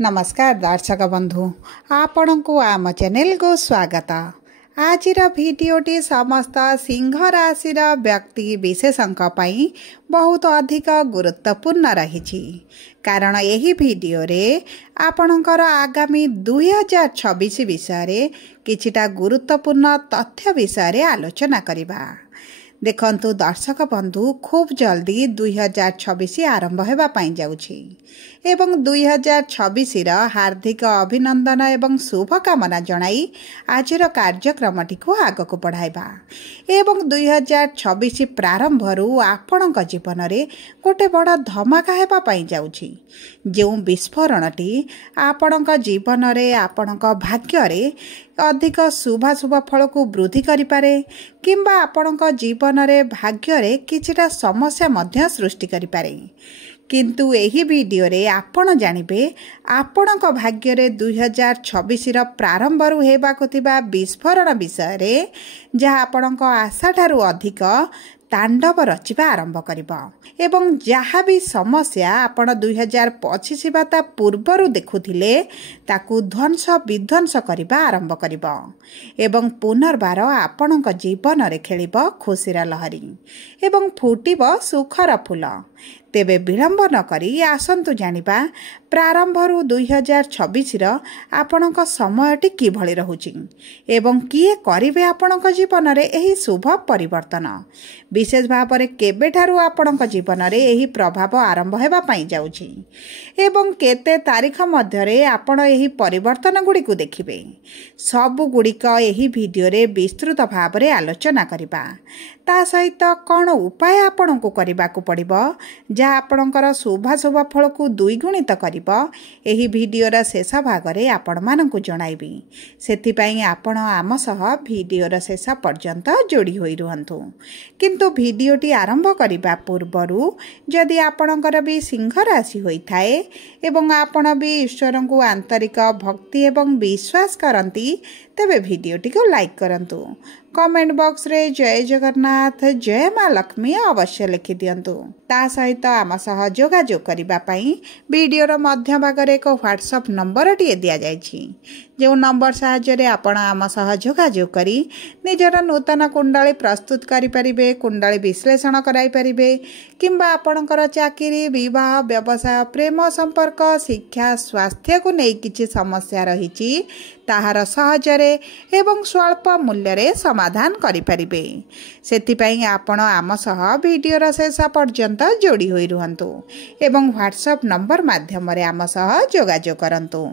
नमस्कार दर्शक बंधु आपण को आम चैनल को स्वागत। आज भिडियोटी समस्त सिंह राशि व्यक्ति विशेषों बहुत अधिक गुरुत्वपूर्ण रही कारण यही भिडियो रे आपणकर आगामी 2026 विषय किछिटा गुरुत्वपूर्ण तथ्य विषय आलोचना करिबा। देखंतु दर्शक बंधु खूब जल्दी 2026 आरंभ होगा जाउछि एवं 2026 हार्दिक अभिनंदन एवं शुभकामना जणाई आजिर कार्यक्रम को आग को बढ़ाइबा एवं 2026 प्रारंभ आपण जीवन में गोटे बड़ धमाका होगा जाउछि जो विस्फोरणटी आपण जीवन में आपण भाग्य रे अधिक शुभाशुभ फल को वृद्धि करिपारे किंबा आपण जीवन में भाग्य रे किछिटा समस्या मध्य सृष्टि करिपारे। किंतु एही वीडियो रे आपण जानिबे आपणक भाग्य रे 2026 प्रारंभ रु हेबाको थिबा विस्फोरण विषय रे जहा आपणक आशा ठारू अधिक तांडव रचिबा आरंभ करिबा एवं जहाँ भी समस्या आपण 2025 बाता पूर्वर देखुथिले ताकू ध्वंस विध्वंस करिबा आरंभ करिबा एवं पुनर्बार आपणक जीवन रे खेलिबा खुशीर लहरी एवं फुटिबा सुखर फूल। तेबे विलंब न करी आसंतु जानिबा प्रारंभ रु 2026 आपणक समयटी किभଳି रहुछि एवं किए करिवे आपणक जीवन रे एही शुभ परिवर्तन विशेष भाव में केबेठारु आपणक जीवन रे एही प्रभाव आरंभ हेबा पई जाउछि एवं केते तारीख मध्य रे आपण एही परिवर्तन गुडी को देखिबे। सब गुडिक एही वीडियो रे विस्तृत भाव रे आलोचना करिबा ता सहित कौन उपाय आपण को करबा को पड़िबो जहाँ आपणकर शुभाशुभ फल को द्विगुणित करिबो एही वीडियोर शेष भाग रे आपण मानकु जणाइबी। सेथिपाई आपण आम सह वीडियोर शेष पर्यंत जोड़ी होई रुहंतु। किंतु वीडियोटी आरंभ करिबा पूर्वरु जदि आपणकर भी सिंह राशि होइथाए एवं आपण भी ईश्वर को आंतरिक भक्ति एवं विश्वास करंती तेबे वीडियोटी को लाइक करंतु। कमेंट बॉक्स रे जय जगन्नाथ जय माँ लक्ष्मी अवश्य लिखि दियंतु। ता सहित आम सह जोगाजोग करिबा पई वीडियोर मध्य भाग रे एक व्हाट्सएप नंबर टी दिया जायछि जो नंबर सहाय्य रे आपण आम सह जोगाजोग करी निजर नूतन कुंडली प्रस्तुत करि परिबे कुंडली विश्लेषण कराई परिबे किंबा आपणकर चाकरी विवाह व्यवसाय प्रेम संपर्क शिक्षा स्वास्थ्य को नै किछि समस्या रहिछि ताहार सहजरे एवं स्वल्प मूल्य रे समाधान करि परिबे। सेथिपाई आपण आम सह वीडियोर शेष पर्यंत जोड़ी होई रुहंतु एवं व्हाट्सएप नंबर माध्यम रे आम सह जोगाजोग करंतु।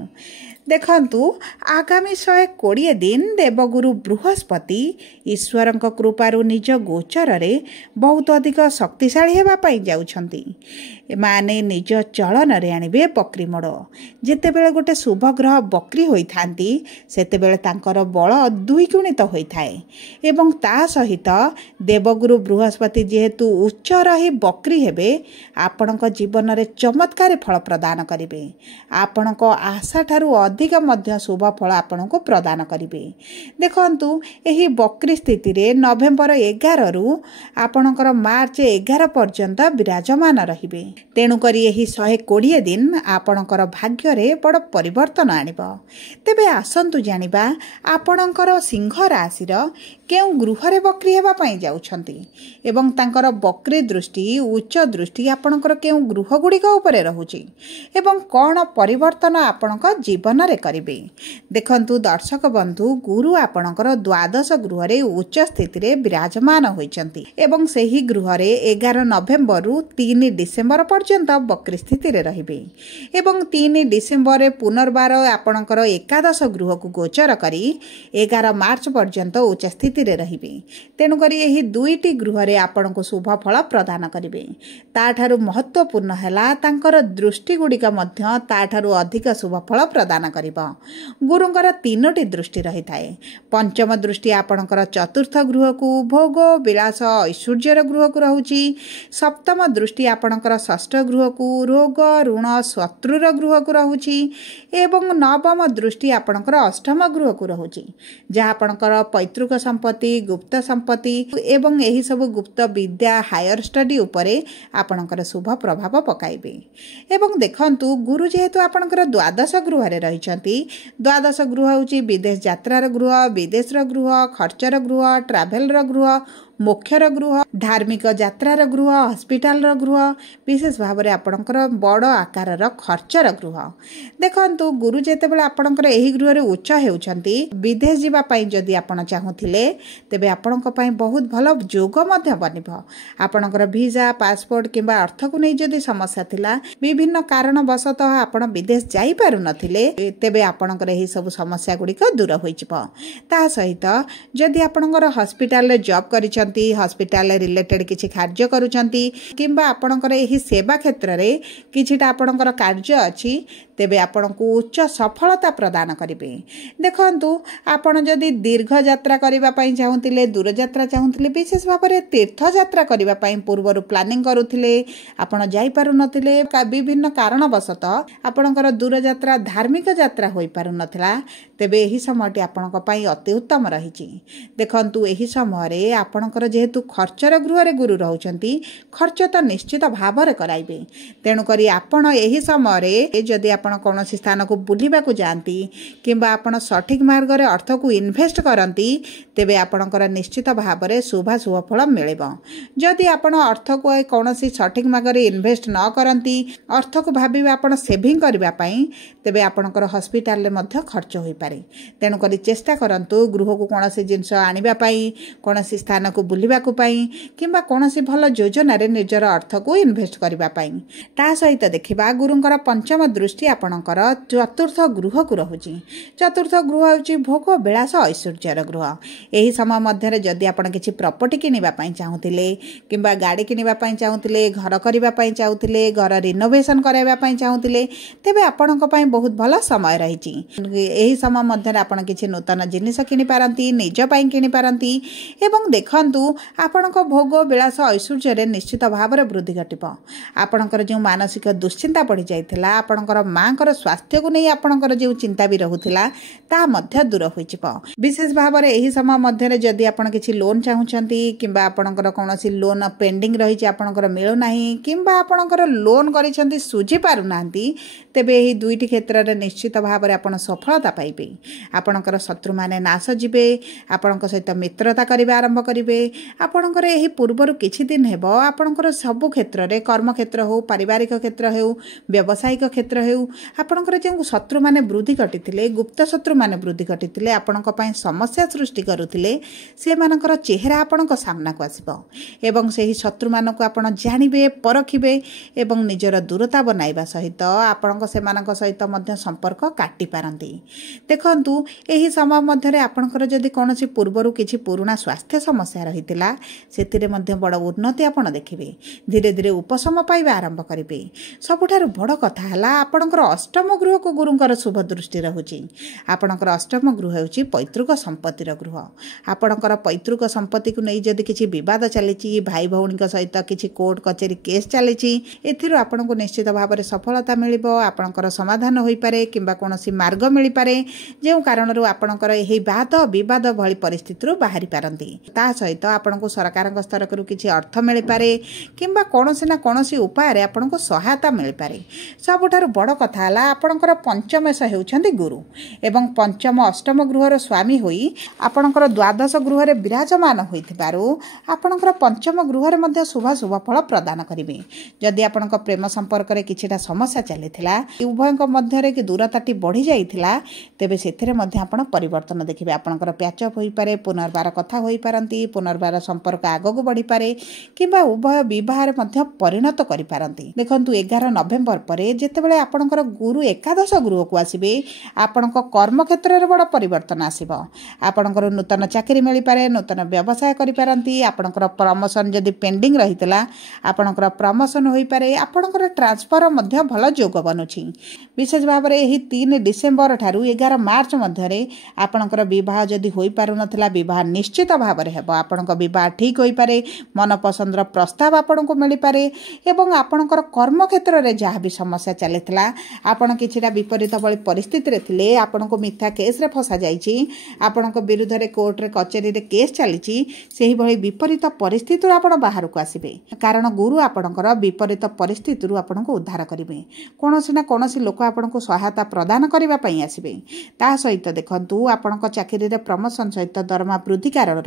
देखंतु आगामी 120 दिन देवगुरु बृहस्पति ईश्वर कृपारु निज गोचर रे बहुत अधिक शक्तिशाली हेबा पई जाउछंती। माने निज चलन रे आनिबे बकरी मोड़ जेतेबेले गोटे शुभ ग्रह बकरी होइथांती सेतेबेले तांकर बल द्विगुणित होइथाए एवं ता सहित देवगुरु बृहस्पति जेहेतु उच्च रही बकरी हेबे आपणक जीवन रे चमत्कार फल प्रदान करिवे आपणक आशा ठारू अधिक मध्य शुभ फल आपणको प्रदान करिवे। देखंतु एही बकरी स्थिति रे नवेम्बर 11 रु आपणकर मार्च 11 पर्यंत विराजमान रहिबे तेणु करी एही 120 दिन आपणकर भाग्य रे बड़ परिवर्तन आनिबो। तेबे आसंतु जानिबा आपणकर सिंह राशि केउ गृह रे बकरी हेबा पई जाउछंती एवं तांकर बकरी दृष्टि उच्च दृष्टि आपणकर केउ गृह गुडी को ऊपर रहुची एवं कोन परिवर्तन आपणक जीवन रे करिवे। देखंतु दर्शक बंधु गुरु आपणकर द्वादश गृह रे उच्च स्थिति रे विराजमान होइचंती एवं सेही गृह रे 11 नवेम्बर रु 3 डिसेम्बर पर्यंत बकरी स्थिति रे रहिबे एवं 3 डिसेम्बर रे पुनर्बार आपणकर एकादश गृह को गोचर करी 11 मार्च पर्यंत उच्च स्थिति रे रहिबे तेणु करी एही दुईटी गृह रे आपणको शुभ फल प्रदान करिवे। ताठारु महत्वपूर्ण हैला तांकर दृष्टि गुडिक मध्य ताठारु अधिक शुभ फल प्रदान करिबो। गुरुंकर 3टी दृष्टि रही थाए। पंचम दृष्टि आपणकर चतुर्थ गृह को भोग विलास ऐश्वर्यर गृह को रहुची। सप्तम दृष्टि आपणकर षष्ठ गृह को रोग ऋण शत्रुर गृह को रहुची एवं नवम दृष्टि आपणकर अष्टम गृह को रहुची जहाँ आपणकर पैतृक संपत्ति संपत्ति गुप्त संपत्ति एवं यही सब गुप्त विद्या हायर स्टडी उपरे आपणकर शुभ प्रभाव पकाइबे। एवं देखंतु गुरु जेहेतु आपणकर द्वादश गृह रे रहिचंती, द्वादश गृह होची विदेश यात्रार गृह, विदेशर गृह, खर्चर गृह, ट्राभेलर गृह, मोक्षर गृह, धार्मिक यात्रार गृह, हॉस्पिटल गृह, विशेष भाव में आपणकर बड़ आकार खर्चर गृह। देखंतु गुरु जेतेबेले आपणकर एही गृह रे उच्च हेउचंती, विदेश जीवा पई जदि आपण चाहुथिले तेबे आपणक पई बहुत भल जोग मध्य बनिबो। आपणकर वीजा पासपोर्ट किंबा अर्थ को नै जदि समस्या थिला, विभिन्न कारण वशतः आपण विदेश जाई पारु नथिले, तेबे आपणकर एही सब समस्या गुडी को दूर होई जिवो। ता सहित जदि आपणकर हॉस्पिटल रे जॉब करिछ, हॉस्पिटल रिलेटेड किसी कार्य करुचंती किंबा आपणकर एही सेवा क्षेत्र रे किछिटा आपणकर कार्य अछि, तेबे आपणको उच्च सफलता प्रदान करिवे। देखंतु आपण जदि दीर्घ यात्रा करिबा पई चाहुतिले, दूर यात्रा चाहुतिले, विशेष भाव में तीर्थ यात्रा करिबा पई पूर्वरु प्लानिंग करुथिले, आपण जाई पारु नथिले, विभिन्न कारण वशतः आपणकर दूर यात्रा धार्मिक यात्रा होई पारु नथिला, तेबे एही समयटी आपणक पई अति उत्तम रहिछि। देखंतु एही समय रे आपणकर जेहेतु खर्चर गृह रे गुरु रहउचंती, खर्च तो निश्चित भाव में कराइबे। तेणु करी आपण एही समय रे जदि आपण कौनसी स्थान को बुलिबा को जानती किंबा आपण सठिक मार्ग रे अर्थ को इन्वेस्ट करंती, तेबे आपणकर निश्चित भाव में शुभ फल मिलिबो। जदि आपण अर्थ को कौनसी सठिक मार्ग रे इन्वेस्ट न करंती, अर्थ को भाबिबा आपण सेविंग करबा पई, तेबे आपणकर हॉस्पिटल रे मध्य खर्च होई पारे। तेणु करी चेष्टा करंतु गृह को कौनसी जिंस आनिबा पई, कौनसी स्थान को बुलिबा को पई किंबा कौनसी भल योजना रे निजर अर्थ को इन्वेस्ट करबा पई। ता सहित देखिबा गुरुंकर पंचम दृष्टि आपणकर चतुर्थ गृह को रहुची। चतुर्थ गृह होची भोग विलास ऐश्वर्यर गृह। एही समय मध्य जदि आपण किछि प्रॉपर्टी किनिबा पई चाहुतिले किंबा गाड़ी किनिबा पई चाहुतिले, घर करिबा पई चाहुतिले, घर रिनोवेशन कराइबा पई चाहुतिले, तेबे आपणक पई बहुत भल समय रहिची। एही समय मध्य आपण किछि नूतन जिनिस किनि पारंती, निज पई किनि पारंती। एवं देखंतु आपणक भोग विलास ऐश्वर्य निश्चित भाव में वृद्धि घटिबो। आपणकर जो मानसिक दुश्चिंता बढ़ी जाइथिला, आपणकर मांकर स्वास्थ्य को नहीं आपणकर जो चिंता भी रहुथिला, ता मध्य दूर होई जिवो। विशेष भाव में एही समय मध्य जदि आपण किछि लोन चाहुचंती किंबा आपणकर कोनोसी लोन पेंडिंग रहिछि, आपणकर मिळो नाही किंबा आपणकर लोन करिसंती सुझी पारु नांती, तेबे एही दुईटी क्षेत्र रे निश्चित भाव में आपण सफलता पाइबे। आपणकर शत्रु माने नाश जिवे, आपणक सहित मित्रता करिबा आरंभ करिवे। आपणकर एही पूर्वरु किछि दिन हेबो आपणकर सब क्षेत्र रे, कर्म क्षेत्र हो, पारिवारिक क्षेत्र हो, व्यावसायिक क्षेत्र हो, आपणकर जे शत्रु माने वृद्धि घटिथिले, गुप्त शत्रु माने वृद्धि घटिथिले, आपणक पई समस्या सृष्टि करुथिले, से मानकर चेहरा आपणक सामना को आसीबो एवं सेही शत्रु मानको आपण जानिबे, परखिबे एवं निजर दूरता बनाइबा सहित आपणक सेमानक सहित मध्य संपर्क काटि पारंती। देखंतु एही समय मध्य रे आपणकर जदि कोनोसी पूर्वरु किछि पुराना स्वास्थ्य समस्या रहितिला, सेतिरे मध्य बड़ उन्नति आपण देखिबे, धीरे धीरे उपशम पाइबा आरंभ करिबे। सबुठारु बड़ कथा हला आपणकर अष्टम गृह को गुरुंकर शुभ दृष्टि रहुची। आपणकर अष्टम गृह हेउची पैतृक संपत्तिर गृह। आपणकर पैतृक संपत्ति को नै जदि किछि विवाद चलिछि, भाई भौणी सहित किछि कोर्ट कचेरी केस चलिछि, एथिरु आपणको निश्चित भाव में सफलता मिलिबो। आपणकर समाधान होई पारे किंबा कोनोसी मार्ग मिलि पारे, जे कारणरू आपणकर एही वाद विवाद भली परिस्थितिरु बाहरी पारंती। ता सहित आपणको सरकारक स्तर करू किछि अर्थ मिलि पारे किंबा कोनोसी ना कोनोसी उपाय रे आपणको सहायता मिलि पारे। सबुठारु बड़ कथा हला आपणकर पंचमेश हेउछन्ती गुरु एवं पंचम अष्टम गृहर स्वामी होई आपणकर द्वादश गृह रे विराजमान होइथिबारु आपणकर पंचम गृह रे मध्ये शुभ फल प्रदान करिवे। जदि आपणक प्रेम संपर्क रे किछिटा समस्या चलिथिला, उभयक मध्य रे कि दूरताटी बढ़ी जाइथिला, तेबे सेथिरे मध्ये आपण परिवर्तन देखिबे। आपणकर प्याचअप होई पारे, पुनर्बार कथा होई पारंती, पुनर्बार संपर्क आगको बढ़ी पारे किंबा उभय विवाह रे मध्ये परिणत करि पारंती। देखंतु 11 नवेम्बर परे जेतेबेले आपणकर गुरु एकादश गृह को आसीबे, आपणक कर्म क्षेत्र रे बड़ परिवर्तन आसीबो। आपणकर नूतन चाकरी मिलि पारे, नूतन व्यवसाय करि पारंती, आपणकर प्रमोशन जदि पेंडिंग रहितला आपणकर प्रमोशन होई पारे, आपणकर ट्रांसफर मध्ये भल जोग बनुछि। विशेष भाव में एही 3 डिसेम्बर ठारू 11 मार्च मध्य रे आपणकर विवाह जदि होई पारु नथिला, विवाह निश्चित भाव में हेबो। आपणक बह ठीक हो पारे, मन पसंदर प्रस्ताव आपको मिल पारे एवं आपणकर कर्म क्षेत्र में जहाँ भी समस्या चली आपण कि विपरीत बड़ी परिस्थिति थे, आपण को मिथ्या केस रे फसा जाइए, आपण विरुद्ध रे कोर्ट रे कचेरी रे केस चली, से ही विपरीत परिस्थिति आप बाहर को आसबे। कारण गुरु आपणकर विपरीत परिस्थिति आपन को उद्धार करेंगे। कौन ना कौन लोक आपन को सहायता प्रदान करने आसबे। ता सहित देखु आपण चाकरी रे प्रमोशन सहित दरमा वृद्धि कारण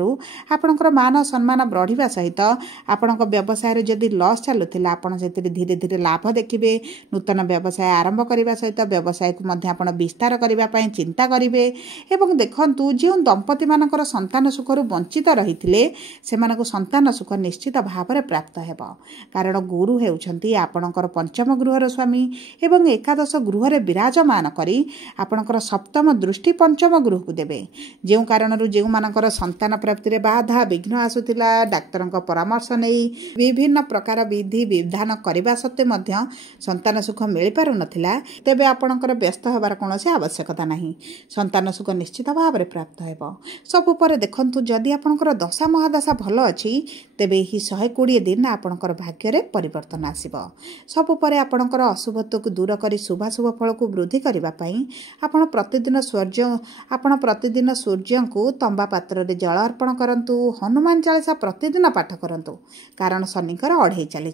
आपणकर मान सम्मान बढ़िया सहित आपण व्यवसाय जदि लॉस चलुला आपड़ से धीरे धीरे लाभ देखिए। नूतन व्यवसाय आरंभ करने सहित व्यवसाय को विस्तार करने चिंता करेंगे। एवं देखु जो दंपति मानकर संतान सुखर वंचित रही से संतान सुख निश्चित भाव में प्राप्त हो। कारण गुरु होउछंती आपणकर पंचम गृहर स्वामी एवं एकादश गृह विराजमान करी आपणकर सप्तम दृष्टि पंचम गृह को देवे। जो कारण जो मानकर संतान प्राप्ति में बाधा विघ्न आसुला, डाक्तर परामर्श नहीं विभिन्न प्रकार विधि विधान करने सत्वे मध्य संतान सुख मिल पार नथिला, तेबे आपणकर व्यस्त होबार कौनसी आवश्यकता नहीं। संतान सुख निश्चित भाव में प्राप्त हो। सबु पर देखंतु जदि आपणकर दशा महादशा भल अछि तेबे ही 120 दिन आपणकर भाग्य रे परिवर्तन आसीबो। सबु पर आपणकर अशुभत्व को दूर करी शुभाशुभ फल को वृद्धि करबा पई आपण प्रतिदिन सूर्य को तंबा पात्र रे जल अर्पण करंतु। हनुमान चालीसा प्रतिदिन पाठ करंतु, कारण शनिकर अढ़ई चली।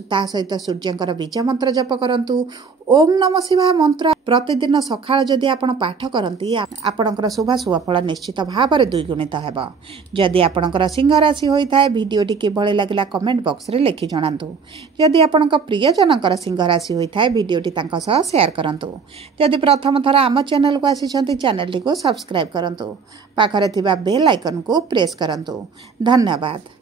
ता सहित सूर्यंकर बीज मंत्र जप करंतु। ओम नमः शिवाय मंत्र प्रतिदिन सकाळ जदि आपण पाठ करती आपणकर शुभाशुभ फल निश्चित भाव में द्विगुणित हेब। जदि आपणकर सिंह राशि होता है भिडटी किभली लगिला कमेंट बॉक्स रे लिखि जणांतु। जदि आपणक प्रियजनकर सिंह राशि होता है भिडटी तांका सह शेयर करंतु। जदि प्रथम थर आम चैनल को आसिछंती चैनल को सब्सक्राइब करंतु। पाखरे थिबा बेल आइकन को प्रेस करंतु। धन्यवाद।